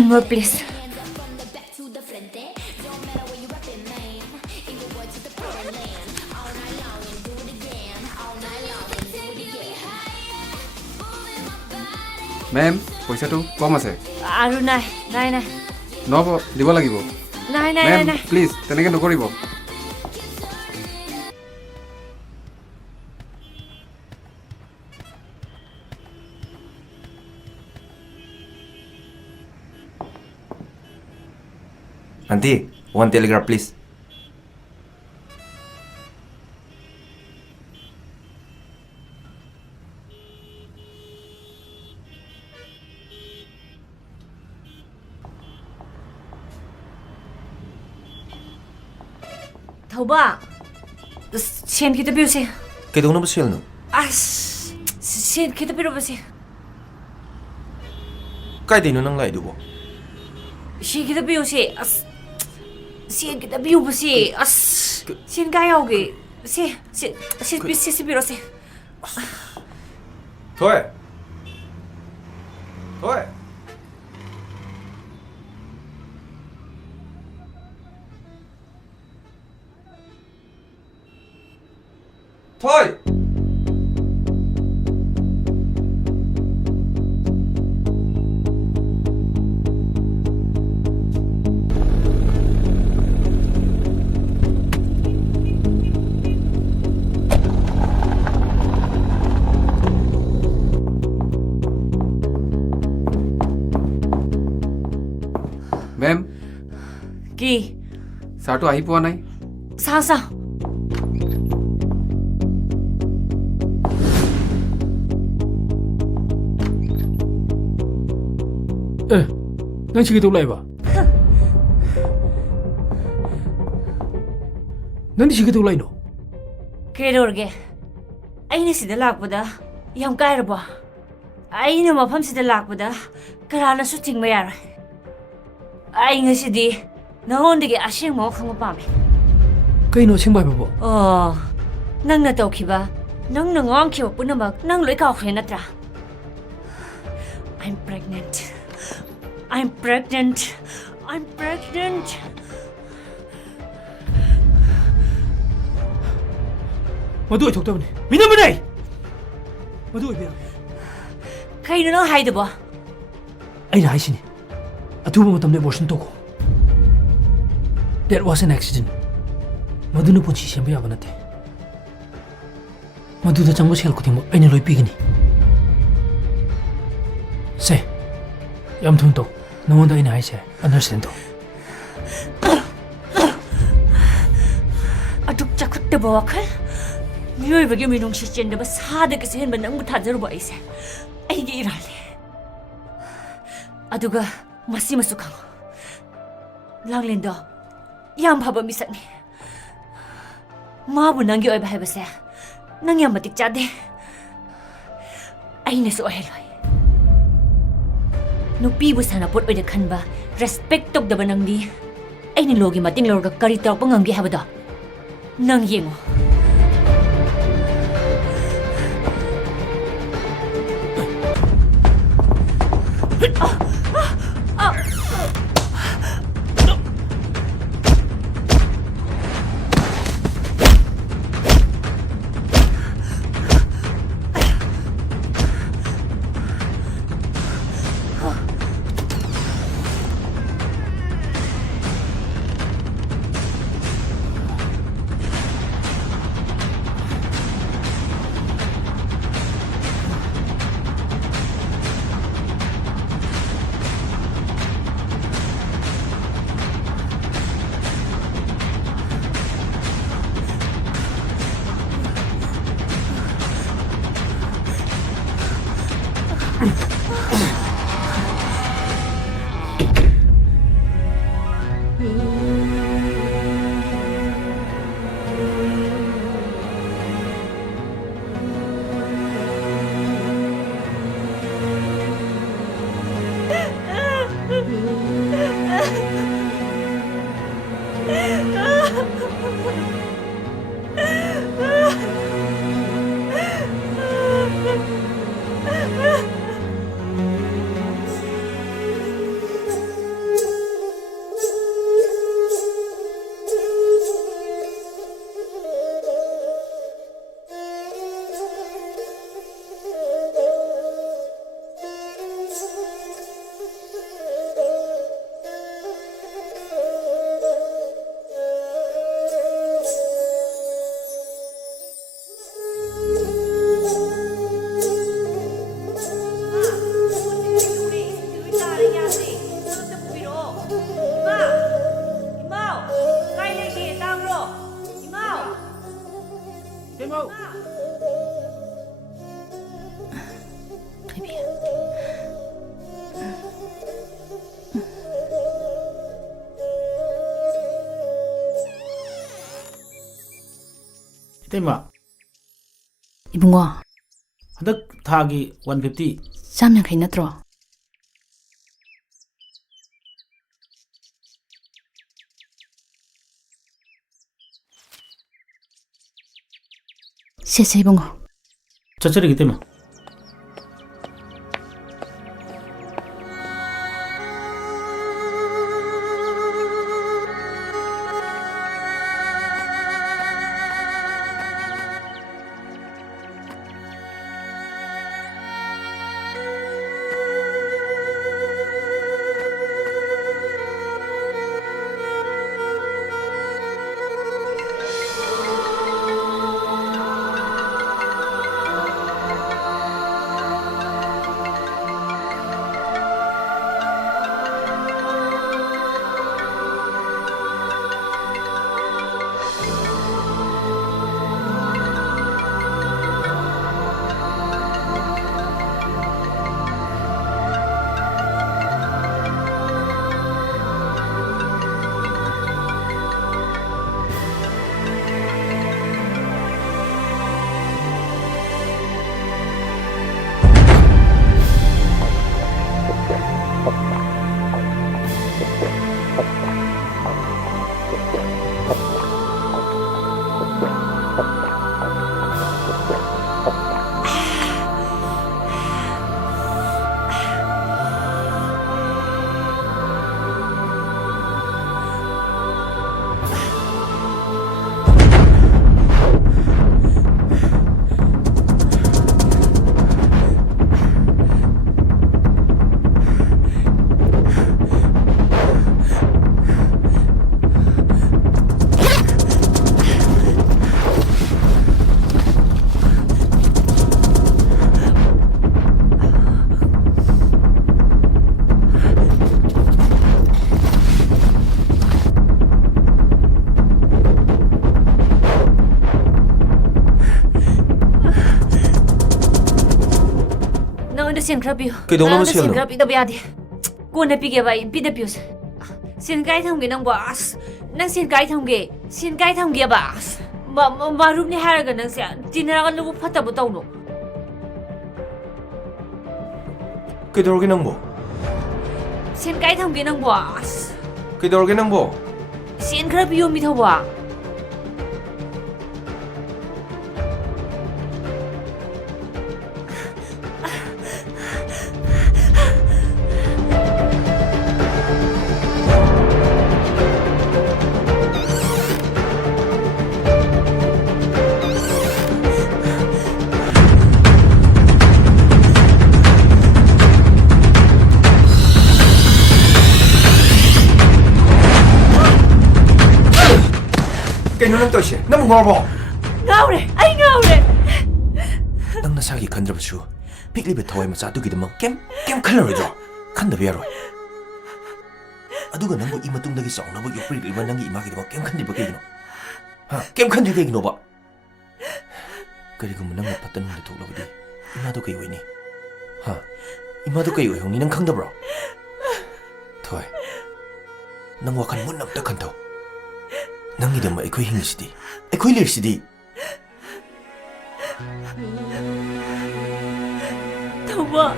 One more, please. Ma'am, পইচাটো কম আছে। আৰু নাই নাই নাই নহ'ব, দিব লাগিব। নাই নাই নাই মেম নাই প্লিজ তেনেকৈ নকৰিব। Auntie, one telegram please. Thauba, sen kita biu se. Kailangan ba sila no? Sen kita biu ba se. Kahit ino nang lai dubo. Sen kita biu se. Sen kita biu ba se. Sen kaya oge. Se biu se. Thôi. Thôi. Thôi. মেম কি ছাৰটো আহি পোৱা নাই। চা nang sige tulay ba? Nang sige tulay no? Kedorge. Aina sida lakpada yam kairaba. Aina mafam sida lakpada karana su tingma yara. Ai ngasidi nahondigi ashing mo khangma pame. Kay no sing ba ba? Oh, nang na tawkiba nang nangong khiba punamak nang loi kaw khre natra. I'm pregnant. Madu ay thokta bane. Mina banay. Madu ay biya. Kaino nang haida ba? Ay na haisini. Atuba matamne abortion to ko. That was an accident. Madu no punchi siyempre yaba nate. Madu da changba sel ko tingmo ay naloy pigani. Say, yam thun to. 너무도 이 나이세 understand. Aduk cakut de bawa kan? Mioy bagi minung shishin de bas hada kesihen benang mutajar bawa ise. Ay girale. Aduga masih masuk kang. Lang lindo, yam haba misak ni. Ma bu nanggi oi bahai basa. Nang yam batik cade. Ay nesu oheloy. Nupi bu sana pot oida khanba respect tok daba nangdi aini logi mating lorga kari tok pangamgi habada nang yengo Thủy Itemma, Ibungo, hadak thagi 150. Sam yang kaya natro. Sese Ibungo. Chachari Itemma. Sin krapiu. Kailangan mo siya, Sin no? krapiu daw yadi. Kuna pige ba pide pius. Sin kai thamge nang bas. Nang sin kai thamge. Sin kai thamge bas. Marup ni haraga nang sia. Tinaraga lubu phata bu tawno. Kailangan nang bo. Sin kai thamge nang bas. Kailangan nang bo. Sin krapiu mi thawa. Kailangan to siya. Namumura mo. Ngaure, ay ngaure. Nang nasagi kandrabasu. Piklibet thawai macha adugidamang kem khallaroi khandaba yaroi. Aduga nangbu imatungdagi saunaba yopiriba nangi imagidamang kem khandiba kaigino. Ha, kem khandi kaigino ba? Karigum nang patanung thoklabadi imadu kai oini. Ha, imadu kai oihongni nang khangdabro. Thoi. Nang wakan mun namta khantau. Nangidama aikoi hingisidi. Aikoi lirsidi. Thawa.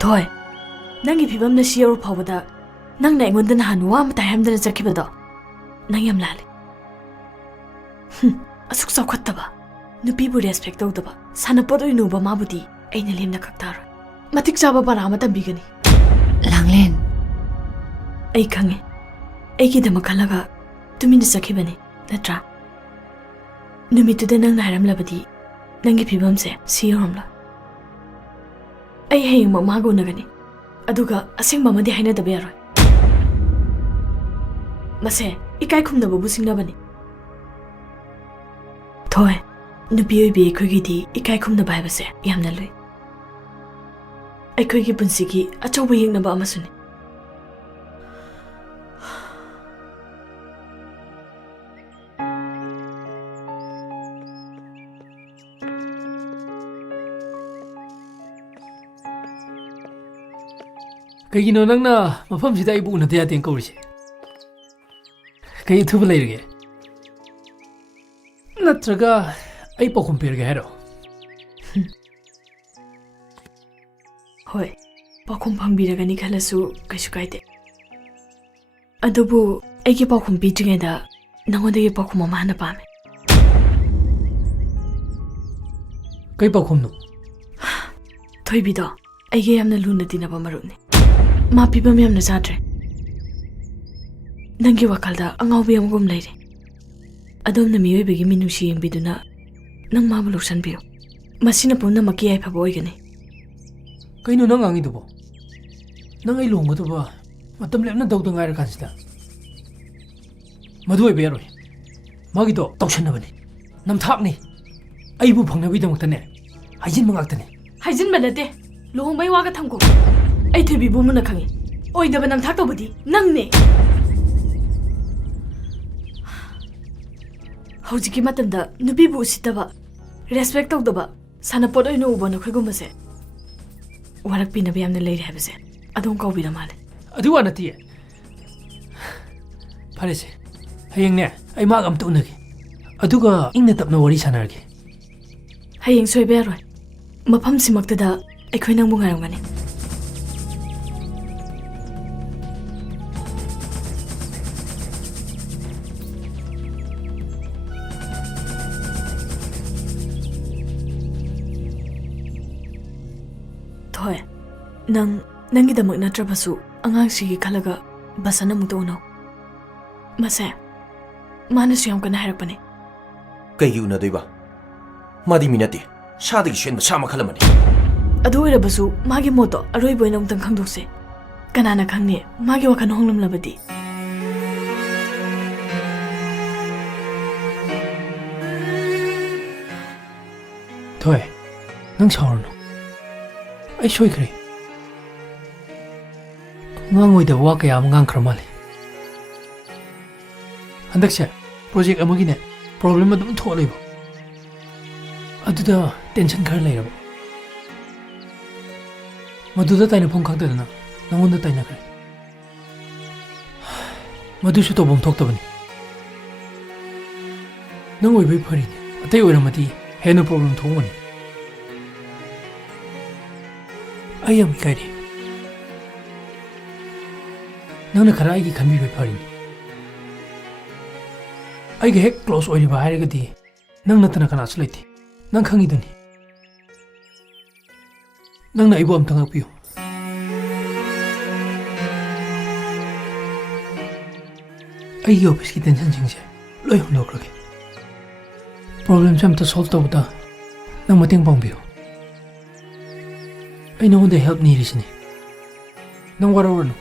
Thoi, nangi phibam na siyaru phawada nang na ingon na hanwa mata hamdana chakhibado nang yam lali. Asuk saukhattaba nupi bu respect tawdaba sanapodo inuba mabudi aina lemna khaktar matik chaba para amata bigani. Langlen ai khange ai ki dama khalaga tumina chakhibani natra numituda nang na haram labadi nangi phibam se siyaramla ꯑꯩ ꯍꯌꯦꯡꯃꯛ ꯃꯥꯒ ꯎꯅꯒꯅꯤ ꯑꯗꯨꯒ ꯑꯁꯦꯡꯕ ꯑꯃꯗꯤ ꯍꯥꯏꯅꯗꯕ ꯌꯥꯔꯣꯏ ꯃꯁꯦ ꯏꯀꯥꯏ ꯈꯨꯝꯅꯕꯕꯨ ꯁꯤꯡꯅꯕꯅꯤ ꯊꯣꯏ ꯅꯨꯄꯤ ꯑꯣꯏꯕꯤ ꯑꯩꯈꯣꯏꯒꯤꯗꯤ ꯏꯀꯥꯏ ꯈꯨꯝꯅꯕ ꯍꯥꯏꯕꯁꯦ ꯌꯥꯝꯅ ꯂꯨꯏ ꯑꯩꯈꯣꯏꯒꯤ ꯄꯨꯟꯁꯤꯒꯤ ꯑꯆꯧꯕ ꯌꯦꯛꯅꯕ ꯑꯃꯁꯨꯅꯤ ꯀꯩꯒꯤꯅꯣ ꯅꯪꯅ ꯃꯐꯝꯁꯤꯗ ꯑꯩꯕꯨ ꯎꯅꯗ ꯌꯥꯗꯦꯅ ꯀꯧꯔꯤꯁꯦ ꯀꯩ ꯑꯊꯨꯕ ꯂꯩꯔꯒꯦ ꯅꯠꯇ꯭ꯔꯒ ꯑꯩ ꯄꯥꯎꯈꯨꯝ ꯄꯤꯔꯒꯦ ꯍꯥꯏꯔꯣ ꯍꯣꯏ ꯄꯥꯎꯈꯨꯝ ꯐꯪꯕꯤꯔꯒꯅꯤ ꯈꯜꯂꯁꯨ ꯀꯩꯁꯨ ꯀꯥꯏꯗꯦ ꯑꯗꯨꯕꯨ ꯑꯩꯒꯤ ꯄꯥꯎꯈꯨꯝ ꯄꯤꯗ꯭ꯔꯤꯉꯩꯗ ꯅꯉꯣꯟꯗꯒꯤ ꯄꯥꯎꯈꯨꯝ ꯑꯃ ꯍꯥꯟꯅ ꯄꯥꯝꯃꯦ ꯀꯩ ꯄꯥꯎꯈꯨꯝꯅꯣ ꯊꯣꯏꯕꯤꯗꯣ ꯑꯩꯒ ꯌꯥꯝꯅ ꯂꯨꯅ ꯇꯤꯟꯅꯕ ꯃꯔꯨꯞꯅꯤ ꯃꯥ ꯄꯤꯕꯝ ꯌꯥꯝꯅ ꯆꯥꯗ꯭ꯔꯦ ꯅꯪꯒꯤ ꯋꯥꯈꯜꯗ ꯑꯉꯥꯎꯕꯤ ꯑꯃꯒꯨꯝ ꯂꯩꯔꯦ ꯑꯗꯣꯝꯅ ꯃꯤꯑꯣꯏꯕꯒꯤ ꯃꯤꯅꯨꯡꯁꯤ ꯌꯦꯡꯕꯤꯗꯨꯅ ꯅꯪ ꯃꯥꯕꯨ ꯂꯧꯁꯟꯕꯤꯌꯨ ꯃꯁꯤꯅ ꯄꯨꯝꯅꯃꯛꯀꯤ ꯌꯥꯏꯐꯕ ꯑꯣꯏꯒꯅꯤ ꯀꯩꯅꯣ ꯅꯪ ꯉꯥꯡꯉꯤꯗꯨꯕꯣ ꯅꯪ ꯑꯩ ꯂꯨꯍꯣꯡꯒꯗꯕ ꯃꯇꯝ ꯂꯦꯞꯅꯗꯧꯗ ꯉꯥꯏꯔ ꯀꯥꯟꯁꯤꯗ ꯃꯗꯨ ꯑꯣꯏꯕ ꯌꯥꯔꯣꯏ ꯃꯥꯒꯤꯗꯣ ꯇꯧꯁꯟꯅꯕꯅꯤ ꯅꯝꯊꯥꯛꯅꯤ ꯑꯩꯕꯨ ꯐꯪꯅꯕꯒꯤꯗꯃꯛꯇꯅꯦ ꯍꯥꯏꯖꯤꯟꯕ ꯉꯥꯛꯇꯅꯤ ꯍꯥꯏꯖꯤꯟꯕ ꯅꯠꯇꯦ ꯂꯨꯍꯣꯡꯕꯩ ꯋꯥꯒ ꯊꯝꯈꯣ ꯑꯩ ꯊꯣꯏꯕꯤꯕꯨ ꯃꯨꯟꯅ ꯈꯪꯉꯤ ꯑꯣꯏꯗꯕ ꯅꯝꯊꯥꯛ ꯇꯧꯕꯗꯤ ꯅꯪꯅꯦ ꯍꯧꯖꯤꯛꯀꯤ ꯃꯇꯝꯗ ꯅꯨꯄꯤꯕꯨ ꯎꯁꯤꯠꯇꯕ ꯔꯦꯁꯄꯦꯛ ꯇꯧꯗꯕ ꯁꯥꯟꯅꯄꯣꯠ ꯑꯣꯏꯅ ꯎꯕ ꯅꯈꯣꯏꯒꯨꯝꯕꯁꯦ ꯋꯥꯔꯛꯄꯤꯅꯕ ꯌꯥꯝꯅ ꯂꯩꯔꯦ ꯍꯥꯏꯕꯁꯦ ꯑꯗꯨꯝ ꯀꯥꯎꯕꯤꯔ ꯃꯥꯜꯂꯦ ꯑꯗꯨ ꯋꯥ ꯅꯠꯇꯤꯌꯦ ꯐꯔꯦꯁꯦ ꯍꯌꯦꯡꯅꯦ ꯑꯩ ꯃꯥꯒ ꯑꯝꯇ ꯎꯅꯒꯦ ꯑꯗꯨꯒ ꯏꯪꯅ ꯇꯞꯅ ꯋꯥꯔꯤ ꯁꯥꯟꯅꯔꯒꯦ ꯍꯌꯦꯡ ꯁꯣꯏꯕ ꯌꯥꯔꯣꯏ ꯃꯐꯝꯁꯤꯃꯛꯇꯗ ꯑꯩꯈꯣꯏ ꯅꯪꯕꯨ ꯉꯥꯏꯔꯝꯒꯅꯤ ꯊꯣꯏ ꯅꯪꯒꯤꯗꯃꯛ ꯅꯠꯇ꯭ꯔꯕꯁꯨ ꯑꯉꯥꯡꯁꯤꯒꯤ ꯈꯜꯂꯒ ꯕꯁꯟ ꯑꯃꯨꯛꯇ ꯎꯅꯧ ꯃꯁꯦ ꯃꯥꯅꯁꯨ ꯌꯥꯝ ꯀꯟꯅ ꯍꯥꯏꯔꯛꯄꯅꯦ ꯀꯩꯒꯤ ꯎꯅꯗꯣꯏꯕ ꯃꯥꯗꯤ ꯃꯤ ꯅꯠꯇꯦ ꯁꯥꯗꯒꯤ ꯁꯦꯟꯕ ꯁꯥ ꯃꯈꯜ ꯑꯃꯅꯤ ꯑꯗꯨ ꯑꯣꯏꯔꯕꯁꯨ ꯃꯥꯒꯤ ꯃꯣꯠꯇꯣ ꯑꯔꯣꯏꯕ ꯑꯣꯏꯅ ꯑꯃꯨꯛꯇꯪ ꯈꯪꯗꯣꯛꯁꯦ ꯀꯅꯥꯅ ꯈꯪꯅꯤ ꯃꯥꯒꯤ ꯋꯥꯈꯜ ꯍꯣꯡꯂꯝꯂꯕꯗꯤ ꯊꯣꯏ ꯅꯪ ꯁꯥꯎꯔꯅꯨ ꯑꯩ ꯁꯣꯏꯈ꯭ꯔꯦ ꯉꯥꯡꯉꯣꯏꯗꯕ ꯋꯥ ꯀꯌꯥ ꯑꯃ ꯉꯥꯡꯈ꯭ꯔ ꯃꯥꯜꯂꯦ ꯍꯟꯗꯛꯁꯦ ꯄ꯭ꯔꯣꯖꯦꯛ ꯑꯃꯒꯤꯅꯦ ꯄ꯭ꯔꯣꯕ꯭ꯂꯦꯝ ꯑꯗꯨꯝ ꯊꯣꯛꯑ ꯂꯩꯕ ꯑꯗꯨꯗ ꯇꯦꯟꯁꯟ ꯈꯔ ꯂꯩꯔꯕ ꯃꯗꯨꯗ ꯇꯥꯏꯅꯐꯝ ꯈꯪꯗꯗꯅ ꯅꯉꯣꯟꯗ ꯇꯥꯏꯅꯈ꯭ꯔꯦ ꯃꯗꯨꯁꯨ ꯇꯧꯐꯝ ꯊꯣꯛꯇꯕꯅꯤ ꯅꯪ ꯑꯣꯏꯕꯩ ꯐꯔꯤꯅꯤ ꯑꯇꯩ ꯑꯣꯏꯔꯝꯃꯗꯤ ꯍꯦꯟꯅ ꯄ꯭ꯔꯣꯕ꯭ꯂꯦꯝ ꯊꯣꯛꯑꯝꯒꯅꯤ ꯑꯩ ꯌꯥꯝ ꯏꯀꯥꯏꯔꯦ ꯅꯪꯅ ꯈꯔ ꯑꯩꯒꯤ ꯈꯟꯕꯤꯕꯩ ꯐꯔꯤꯅꯤ ꯑꯩꯒ ꯍꯦꯛ ꯀ꯭ꯂꯣꯁ ꯑꯣꯏꯔꯤꯕ ꯍꯥꯏꯔꯒꯗꯤ ꯅꯪ ꯅꯠꯇꯅ ꯀꯅꯥꯁꯨ ꯂꯩꯇꯦ ꯅꯪ ꯈꯪꯉꯤꯗꯨꯅꯤ ꯅꯪꯅ ꯑꯩꯕꯨ ꯑꯝꯇ ꯉꯥꯛꯄꯤꯌꯨ ꯑꯩꯒꯤ ꯑꯣꯐꯤꯁꯀꯤ ꯇꯦꯟꯁꯟꯁꯤꯡꯁꯦ ꯂꯣꯏ ꯍꯨꯟꯗꯣꯛꯈ꯭ꯔꯒꯦ ꯄ꯭ꯔꯣꯕ꯭ꯂꯦꯝꯁꯦ ꯑꯝꯇ ꯁꯣꯜꯚ ꯇꯧꯕꯗ ꯅꯪ ꯃꯇꯦꯡ ꯄꯥꯡꯕꯤꯌꯨ ꯑꯩ ꯅꯉꯣꯟꯗ ꯍꯦꯜꯞ ꯅꯤꯔꯤꯁꯤꯅꯤ ꯅꯪ ꯋꯥꯔꯧꯔꯅꯨ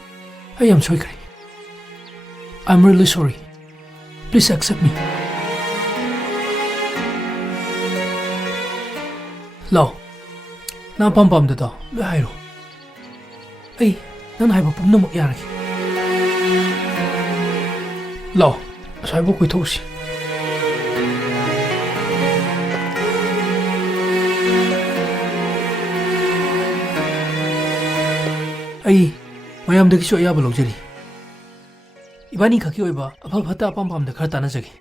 ꯑꯩ ꯌꯥꯝ ꯁꯣꯏꯈ꯭ꯔꯦ ꯑꯥꯏ ꯑꯦꯝ ꯔꯤꯌꯦꯂꯤ ꯁꯣꯔꯤ ꯄ꯭ꯂꯤꯖ ꯑꯦꯛꯁꯦꯞ ꯃꯤ ꯂꯥꯛꯑꯣ ꯅꯪ ꯑꯄꯥꯝ ꯄꯥꯝꯗꯗꯣ ꯂꯣꯏ ꯍꯥꯏꯔꯣ ꯑꯩ ꯅꯪꯅ ꯍꯥꯏꯕ ꯄꯨꯝꯅꯃꯛ ꯌꯥꯔꯒꯦ ꯂꯥꯛꯑꯣ ꯑꯁ꯭ꯋꯥꯏꯐꯥꯎ ꯀꯣꯏꯊꯣꯛꯎꯁꯤ ꯑꯩ ꯃꯌꯥꯝꯗꯒꯤꯁꯨ ꯑꯌꯥꯕ ꯂꯧꯖꯔꯤ 이반이 ꯈꯛꯀꯤ ꯑꯣꯏꯕ ꯑꯐ ꯐꯠꯇ ꯑꯄꯥꯝ ꯄꯥꯝꯗ ꯈꯔ ꯇꯥꯟꯅꯖꯒꯦ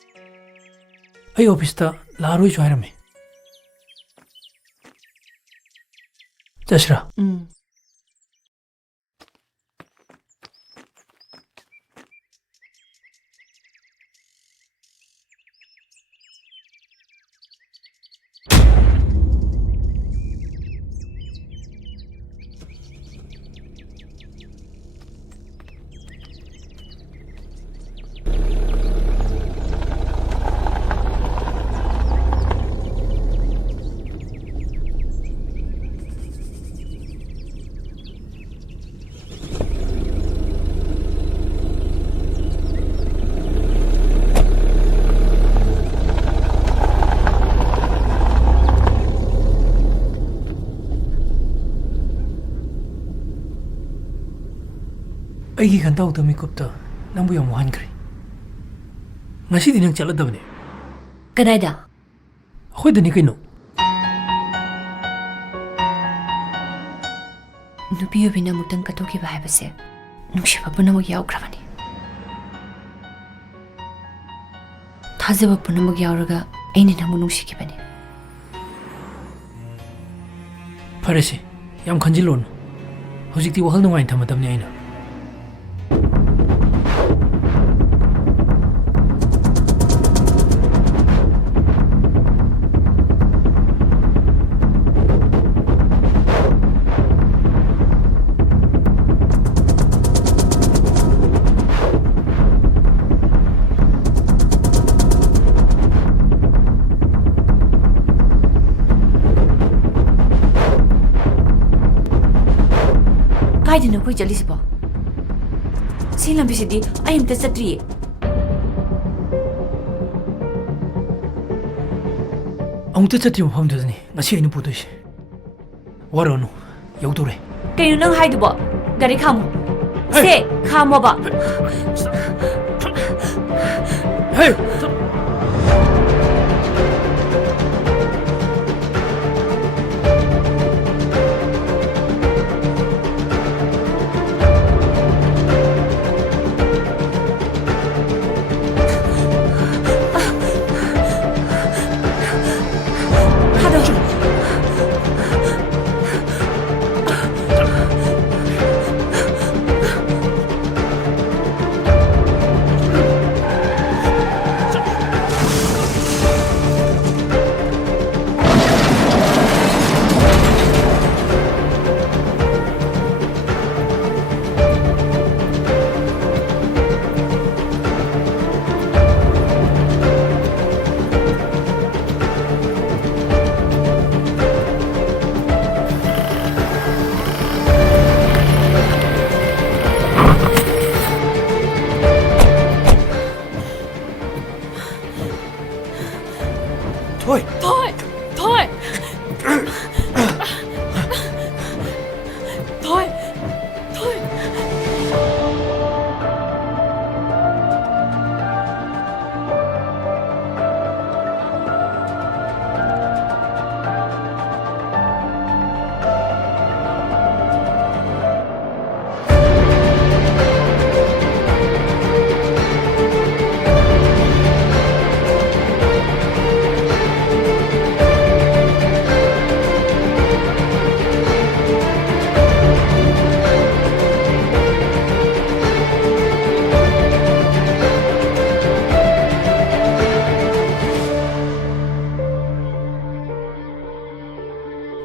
ꯑꯩ ꯑꯣꯐꯤꯁꯇ ꯂꯥꯛꯑꯔꯣꯏꯁꯨ ꯍꯥꯏꯔꯝꯃꯦ ꯆꯠꯁꯤꯔꯥ ꯑꯩꯒꯤ ꯈꯟꯇꯧꯗ ꯃꯤꯀꯨꯞꯇ ꯅꯪꯕꯨ ꯌꯥꯝ ꯋꯥꯍꯟꯈ꯭ꯔꯦ ꯉꯁꯤꯗꯤ ꯅꯪ ꯆꯠꯂꯗꯕꯅꯦ ꯀꯗꯥꯏꯗ ꯑꯩꯈꯣꯏꯗꯅꯤ ꯀꯩꯅꯣ ꯅꯨꯄꯤ ꯑꯣꯏꯕꯤꯅ ꯑꯃꯨꯛꯇꯪ ꯀꯠꯊꯣꯛꯈꯤꯕ ꯍꯥꯏꯕꯁꯦ ꯅꯨꯡꯁꯤꯕ ꯄꯨꯝꯅꯃꯛ ꯌꯥꯎꯈ꯭ꯔꯕꯅꯤ ꯊꯥꯖꯕ ꯄꯨꯝꯅꯃꯛ ꯌꯥꯎꯔꯒ ꯑꯩꯅ ꯅꯪꯕꯨ ꯅꯨꯡꯁꯤꯈꯤꯕꯅꯤ ꯐꯔꯦꯁꯦ ꯌꯥꯝ ꯈꯟꯖꯤꯜꯂꯣꯅꯨ ꯍꯧꯖꯤꯛꯇꯤ ꯋꯥꯈꯜ ꯅꯨꯡꯉꯥꯏꯅ ꯊꯝꯃꯗꯕꯅꯤ ꯑꯩꯅ ꯀꯥꯏꯗꯅꯣ ꯑꯩꯈꯣꯏ ꯆꯠꯂꯤꯁꯤꯕꯣ ꯁꯤ ꯂꯝꯕꯤꯁꯤꯗꯤ ꯑꯩ ꯑꯝꯇ ꯆꯠꯇ꯭ꯔꯤꯌꯦ ꯑꯃꯨꯛꯇ ꯆꯠꯇ꯭ꯔꯤ ꯃꯐꯝꯗꯨꯗꯅꯤ ꯉꯁꯤ ꯑꯩꯅ ꯄꯨꯗꯣꯏꯁꯦ ꯋꯥꯔꯨꯅꯨ ꯌꯧꯗꯣꯔꯦ ꯀꯩꯅꯣ ꯅꯪ ꯍꯥꯏꯗꯨꯕꯣ ꯒꯥꯔꯤ ꯈꯥꯝꯃꯣ ꯁꯦ ꯈꯥꯝꯃꯣꯕ ꯍꯦ Thôi, Thôi! Thôi! Thôi! Thôi!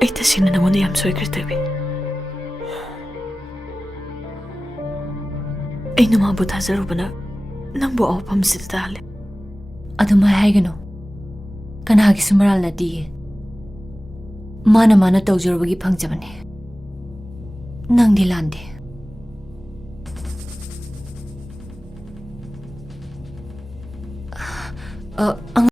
ꯑꯩ ꯇꯁꯦꯡꯅ ꯅꯉꯣꯟꯗ ꯌꯥꯝ ꯁꯣꯏꯈ꯭ꯔꯦ ꯇꯣꯏꯕꯤ ꯑꯩꯅ ꯃꯥꯕꯨ ꯊꯥꯖꯔꯨꯕꯅ ꯅꯪꯕꯨ ꯑꯋꯥꯐꯝꯁꯤꯗ ꯇꯥꯍꯜꯂꯦ ꯑꯗꯨꯃꯥꯏ ꯍꯥꯏꯒꯅꯨ ꯀꯅꯥꯒꯤꯁꯨ ꯃꯔꯥꯜ ꯅꯠꯇꯤꯌꯦ ꯃꯥꯅ ꯇꯧꯖꯔꯨꯕꯒꯤ ꯐꯪꯖꯕꯅꯤ ꯅꯪꯗꯤ ꯂꯥꯟꯗꯦ